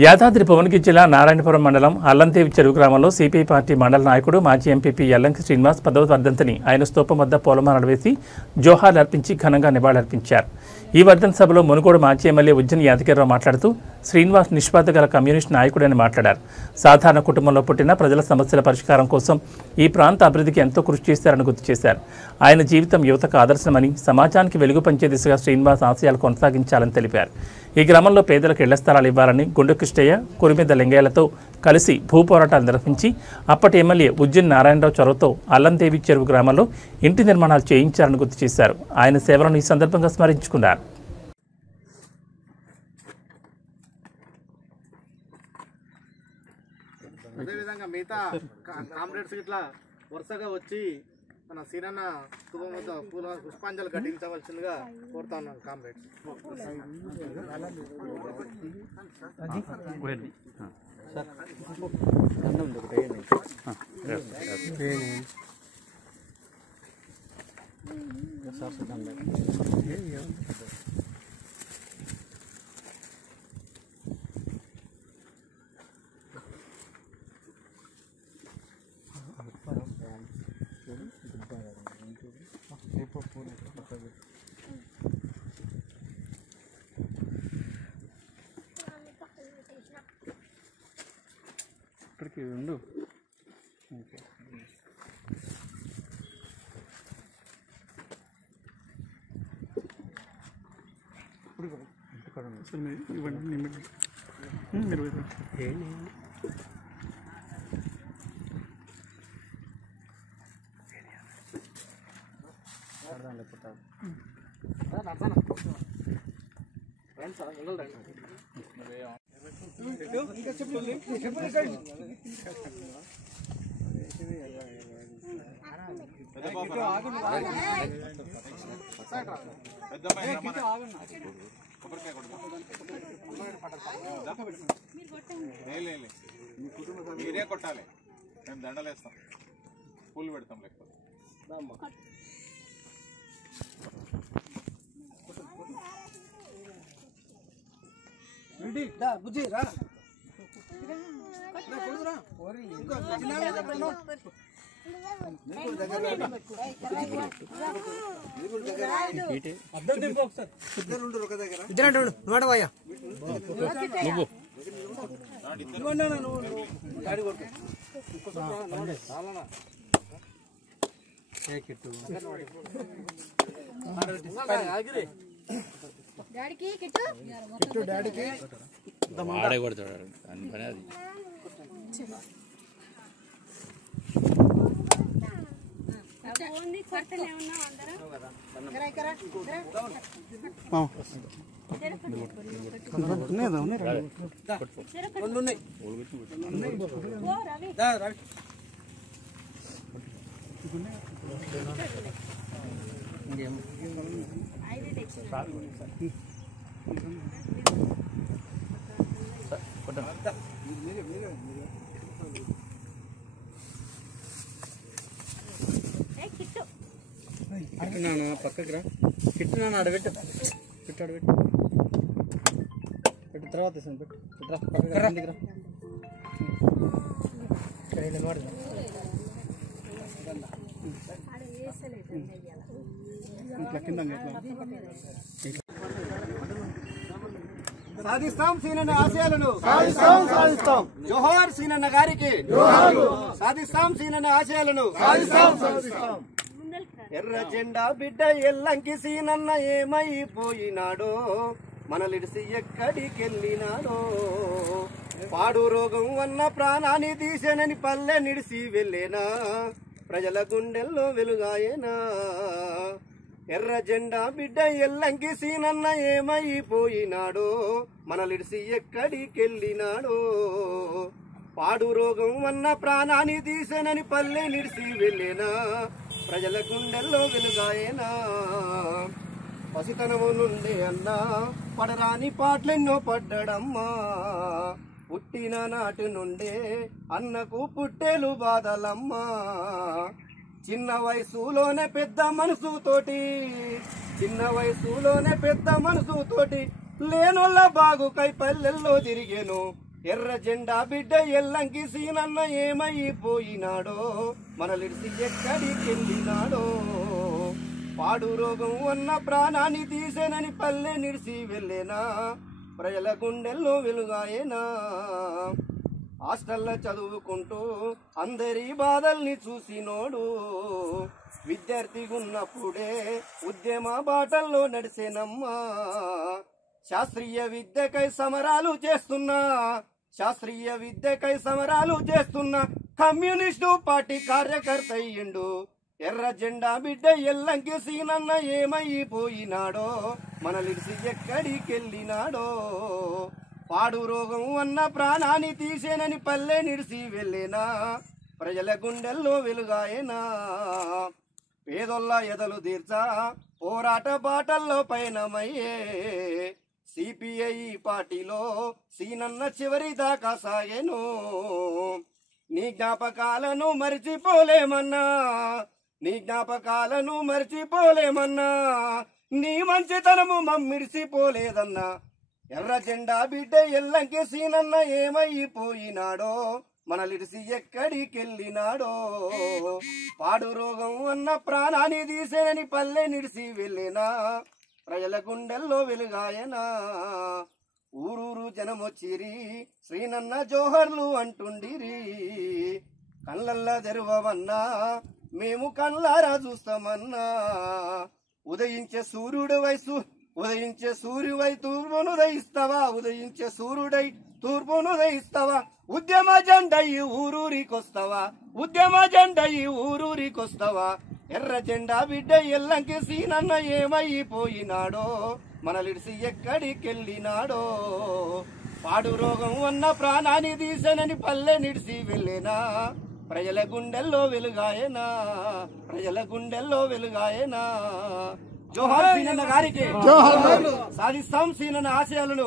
యాదాద్రి భువనగిరి జిల్లా నారాయణపురం మండలం అల్లందేవి చెరువు గ్రామంలో సిపిఐ పార్టీ మండల నాయకుడు మాజీ ఎంపీపీ యల్లంకి శ్రీనివాస్ 10వ వర్ధంతిని ఆయన స్తూపం వద్ద పూలమాలలు వేసి జోహార్లు అర్పించి ఘనంగా నివాళులర్పించారు. ఈ వర్ధంతి సభలో మునుగోడు మాజీ ఎమ్మెల్యే ఉజ్జని యాదగిరిరావు మాట్లాడుతూ శ్రీనివాస్ నిష్పాత గల కమ్యూనిస్ట్ నాయకుడని మాట్లాడారు. సాధారణ కుటుంబంలో పుట్టిన ప్రజల సమస్యల పరిష్కారం కోసం ఈ ప్రాంత అభివృద్ధికి ఎంతో కృషి చేశారని గుర్తు చేశారు. ఆయన జీవితం యువతకు ఆదర్శమని, సమాజానికి వెలుగు పంచే దిశగా శ్రీనివాస్ ఆశయాలు కొనసాగించాలని తెలిపారు. ఈ గ్రామంలో పేదలకు ఇళ్ల స్థలాలు ఇవ్వాలని గుండు కృష్ణయ్య, కురిమిద లింగయ్యలతో కలిసి భూపోరాటాలు నిర్వహించి అప్పటి ఎమ్మెల్యే ఉజ్జని నారాయణరావు చొరవతో అల్లందేవి చెరువు గ్రామంలో ఇంటి నిర్మాణాలు చేయించారని గుర్తు చేశారు. ఆయన సేవలను ఈ సందర్భంగా స్మరించుకున్నారు. అదేవిధంగా మిగతా కామ్రేడ్స్ ఇట్లా వరుసగా వచ్చి మన సీనన్న పుష్పాంజలి ఘటించవలసిందిగా కోరుతా ఉన్నాను. కామ్రేడ్స్ ఇక్కడికి ఉండు. ఇవ్వండి మీరు మీరే కొట్టాలి, మేము దండలేస్తాం, పూలు పెడతాం. లేకపోతే పక్కకి రా, కిట్టు నాన్న అడబెట్టు, పెట్టు అడబెట్టు, పెట్టు తర్వాత పెట్టు, సాధిస్తాం సీనన్న ఆశయాలను, సాధిస్తాం జోహార్ సీనన్న గారికి, సాధిస్తాం సీనన్న ఆశయాలను, సాధిస్తాం. ఎర్ర జెండా బిడ్డ ఎల్లంకి సీనన్న ఏమైపోయినాడో, మనలిడిసి ఎక్కడికెళ్ళినాడో, పాడు రోగం వన్న ప్రాణాన్ని తీసేనని పల్లె నిడిసి వెళ్ళేనా, ప్రజల గుండెల్లో వెలుగాయేనా. ఎర్ర జెండా బిడ్డ ఎల్లంకి సీనన్న ఏమైపోయినాడో, మనలిడిసి ఎక్కడికెళ్ళినాడో, పాడు రోగం వన్న ప్రాణాన్ని తీసేనని పల్లె నిడిసి వెళ్ళేనా, ప్రజల గుండెల్లో వెలుగాయేనా. పసితనము నుండి అన్నా పడరాని పాటలెన్నో పడ్డడమ్మా, పుట్టిన నాటి నుండే అన్నకు పుట్టేలు బాధలమ్మా. చిన్న వయసులోనే పెద్ద మనసుతోటి లేనోళ్ళ బాగుకై పల్లెల్లో తిరిగేను ఎర్ర జెండా బిడ్డ ఎల్లంకి సీనన్న ఏమైపోయినాడో మనలిడిసి ఎక్కడికెళ్ళినాడో పాడు రోగం ఉన్న ప్రాణాన్ని తీసేనని పల్లె నిడిసి వెళ్ళేనా ప్రజల గుండెల్లో వెలుగాయేనా హాస్టల్లో చదువుకుంటూ అందరి బాధల్ని చూసినోడు విద్యార్థిగున్నప్పుడే ఉద్యమ బాటల్లో నడిసేనమ్మా శాస్త్రీయ విద్యకై సమరాలు చేస్తున్నా కమ్యూనిస్టు పార్టీ కార్యకర్త అయ్యిండు ఎర్ర జెండా బిడ్డ ఎల్లంకి సీనన్న ఏమైపోయినాడో మనలిడిసి ఎక్కడికెళ్ళినాడో పాడు రోగం అన్న ప్రాణాన్ని తీసేనని పల్లె నిడిసి వెళ్ళేనా ప్రజల గుండెల్లో వెలుగాయేనా పేదొల్ల ఎదలు తీర్చా పోరాట బాటల్లో పయనమయ్యే సిపిఐ పార్టీలో సీనన్న చివరి దాకా సాగేను నీ జ్ఞాపకాలను మరిచిపోలేమన్నా నీ మంచితనము మమ్మిడిసిపోలేదన్నా ఎర్ర జెండా బిడ్డ ఎల్లంకి సీనన్న ఏమైపోయినాడో మనలిడిసి ఎక్కడికెళ్ళినాడో పాడు రోగం అన్న ప్రాణాన్ని తీసేనని పల్లె నిడిసి వెళ్ళినా ప్రజల గుండెల్లో వెలుగాయనా ఊరూరు జనమొచ్చిరి శ్రీనన్న జోహర్లు అంటుండిరి కళ్ళల్లా తెరవమన్నా మేము కళ్ళారా చూస్తామన్నా ఉదయించే సూర్యువై తూర్పునుదయిస్తావా ఉద్యమ జెండయి ఊరూరికొస్తావా ఎర్ర జెండా బిడ్డ ఎల్లంకి సీనన్న ఏమైపోయినాడో మనలిడిసి ఎక్కడికెళ్ళినాడో పాడు రోగం ఉన్న ప్రాణాన్ని తీసేనని పల్లె నిడిసి వెళ్ళేనా ప్రజల గుండెల్లో వెలుగాయేనా జోహార్ సీనన్న గారికి సాధిస్తాం సీనన్న ఆశయాలను.